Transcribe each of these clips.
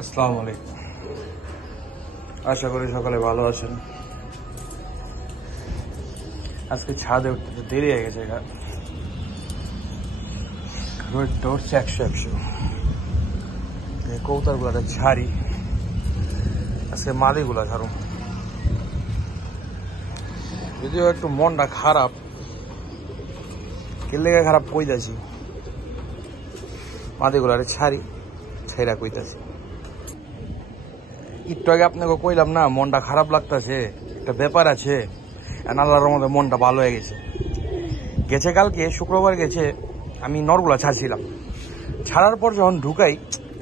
আসসালামু আলাইকুম। আশা করি সকালে ভালো আছেন। আজকে ছাদে উঠতে দেরি হয়ে গেছে, রোদটা উঠছে 100 কৌতার গুলা ছাড়ি, আজকে মাদি গুলা ছাড়ো। যদিও একটু মনটা খারাপ, কেলেগা খারাপ কইতাছি, মাদি গুলারে ছাড়ি ছেড়া কইতাছি। একটু আগে আপনাকে কইলাম না মনটা খারাপ লাগতেছে, একটা ব্যাপার আছে। আল্লাহর রহমতে মনটা ভালো হয়ে গেছে। কালকে শুক্রবার গেছে, আমি নরগুলা ছাড়ছিলাম। ছাড়ার পর যখন ঢুকাই,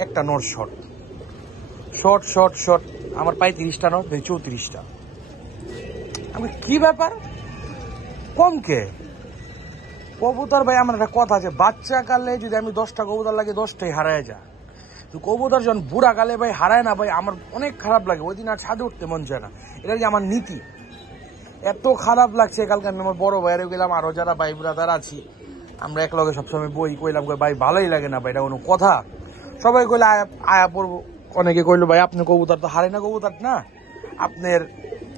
একটা নর শর্ট আমার পায়ে 30টা নর, 34টা। আমি কি ব্যাপার কমকে কবুতর ভাই, আমার একটা কথা আছে, বাচ্চা কালে যদি আমি 10টা কবুতর লাগে 10টাই হারায় যায়। তো কবুতর যখন বুড়া কালে ভাই হারায় না ভাই, আমার অনেক খারাপ লাগে। ওই দিন আর ছাদে উঠতে মন চায় না, এটা যে আমার নীতি। এত খারাপ লাগছে কালকে। আমি আমার বড় ভাইয়ের গেলাম, আরো যারা ভাই ব্রাদার আছি, আমরা এক লগে সবসময় বই কইলাম, ভাই ভালোই লাগে না ভাই, এটা কোনো কথা? সবাই কইলে আয়া পড়বো। অনেকে কইলো ভাই আপনি কবুতর তো হারে না, কবুতর না আপনার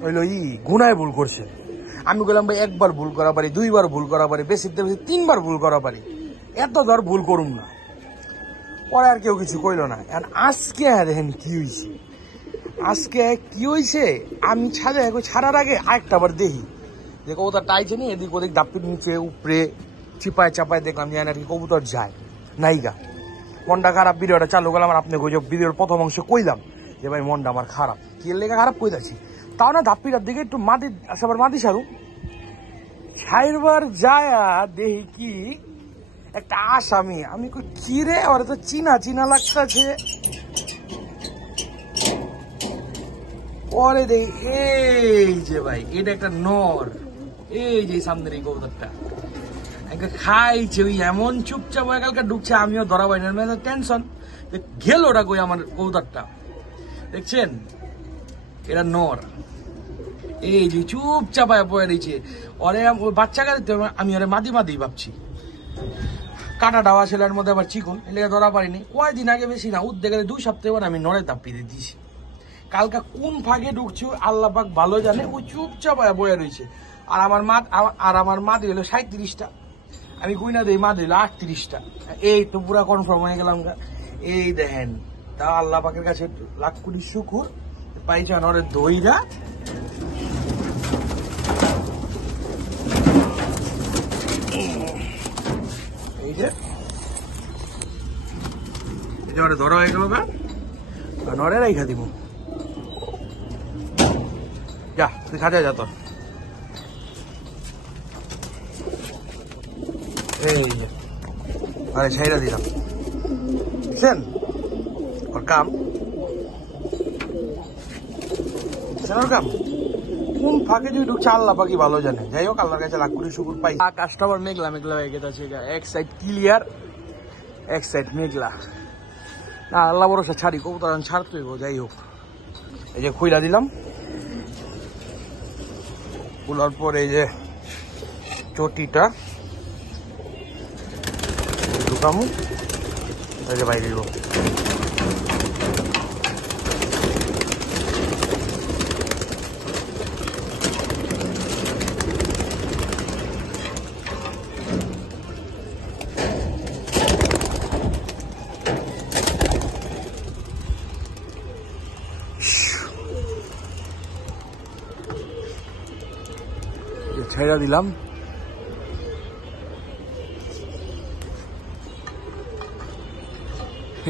হইলো গুনায় ভুল করছে। আমি কইলাম ভাই একবার ভুল করা পারি, 2বার ভুল করা পারি, বেশি 3বার ভুল করা পারি, এত ধর ভুল করুম না। পরে আর কেউ কিছু কইলো না। আজকে দেখেন কি হয়েছে, আমি ছাড়ার আগে আরেকটা বার দেখি যে কবুতর টাইছে নি, এদিক ওদিক দাপির নিচে উপরে চিপায় চাপায় দেখলাম যে নাকি কবুতর যায় নাইগা। মনটা খারাপ, ভিডিওটা চালু করলাম। আর আপনি ভিডিওর প্রথম অংশে কইলাম যে ভাই মনটা আমার খারাপ, কি লেগে খারাপ কইতাছি, তাও না ধাপ্পিটার দিকে একটু মাটি আসাবার মাটি সারবার যায় দেখি কি একটা আসামি। আমি কি রে, ওরা তো চিনা লাগতেছে। পরে দেখ এই যে ভাই এটা একটা নর, এই যে সামনের এই কবুতরটা খাইছে। ওই এমন চুপচাপ হয়ে কালকে ঢুকছে, আমিও ধরা পাই না, টেনশন গেল ওটা কই আমার কবুতরটা। দেখছেন এটা নর, এই যে চুপচাপ বয়ে রয়েছে। ওরে বাচ্চা কাছে আমি ওরে মাদি ভাবছি। কাটা ডাওয়া ছেলের মধ্যে আবার চিকন, এলাকা ধরা পারিনি। কয়দিন আগে, বেশি না, উদ্যোগে 2 সপ্তাহ আমি নরে দাপিয়ে দিয়েছি। কালকা কোন ফাঁকে ঢুকছি আল্লাহ পাক ভালো জানে, ওই চুপচাপ বয়ে রয়েছে। আর আমার মা দিল 37টা, আমি গুইনা দিই মা দিল 38টা। এই তো পুরা কনফার্ম হয়ে গেলাম। এই দেখেন, তা আল্লাহ পাকের কাছে লাখ কোটি শুকুর পাইছে নরে দইরা। এই যে ধরা হয়ে গেল, নরে রাইখা দিব। যা তুই খাতে যা তোর। এই যে আরে ছাইরা দিলাম, বুঝছেন ওর কাম, ওর কাম কোন ফাঁকে যদি ঢুকছে আল্লাহ পাকি ভালো জানে। যাই হোক, আল্লাহর কাছে লাখ কোটি শুকুর পাই। আকাশটা আবার মেঘলা হয়ে গেছে, এক সাইড ক্লিয়ার, এক সাইড মেঘলা। না আল্লাহ ভরসা ছাড়ি, কবুতর ছাড়তে হইব। যাই হোক, এই যে খুইলা দিলাম, খোলার পর এই যে চটিটা ঢুকামু, এই যে বাইরে দিব। ছেড়া দিলাম।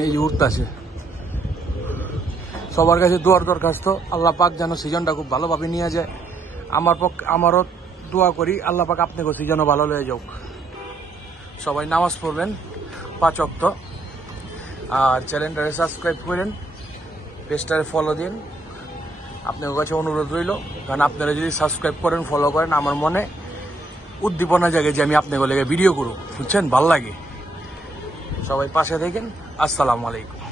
এই যে উঠতেছে। সবার কাছে দোয়ার দরখাস্ত, আল্লাহ পাক যেন সিজনটা খুব ভালোভাবে নিয়ে যায়। আমারও দোয়া করি আল্লাহ পাক আপনাকে সিজনও ভালো হয়ে যাক। সবাই নামাজ পড়বেন 5 ওয়াক্ত, আর চ্যানেলটারে সাবস্ক্রাইব করেন, পেজটারে ফলো দিন। আপনার কাছে অনুরোধ রইল, কারণ আপনারা যদি সাবস্ক্রাইব করেন, ফলো করেন, আমার মনে উদ্দীপনা জাগে যে আমি আপনাকে লেগে ভিডিও করব, বুঝছেন, ভাল লাগে। সবাই পাশে থাকেন। আসসালামু আলাইকুম।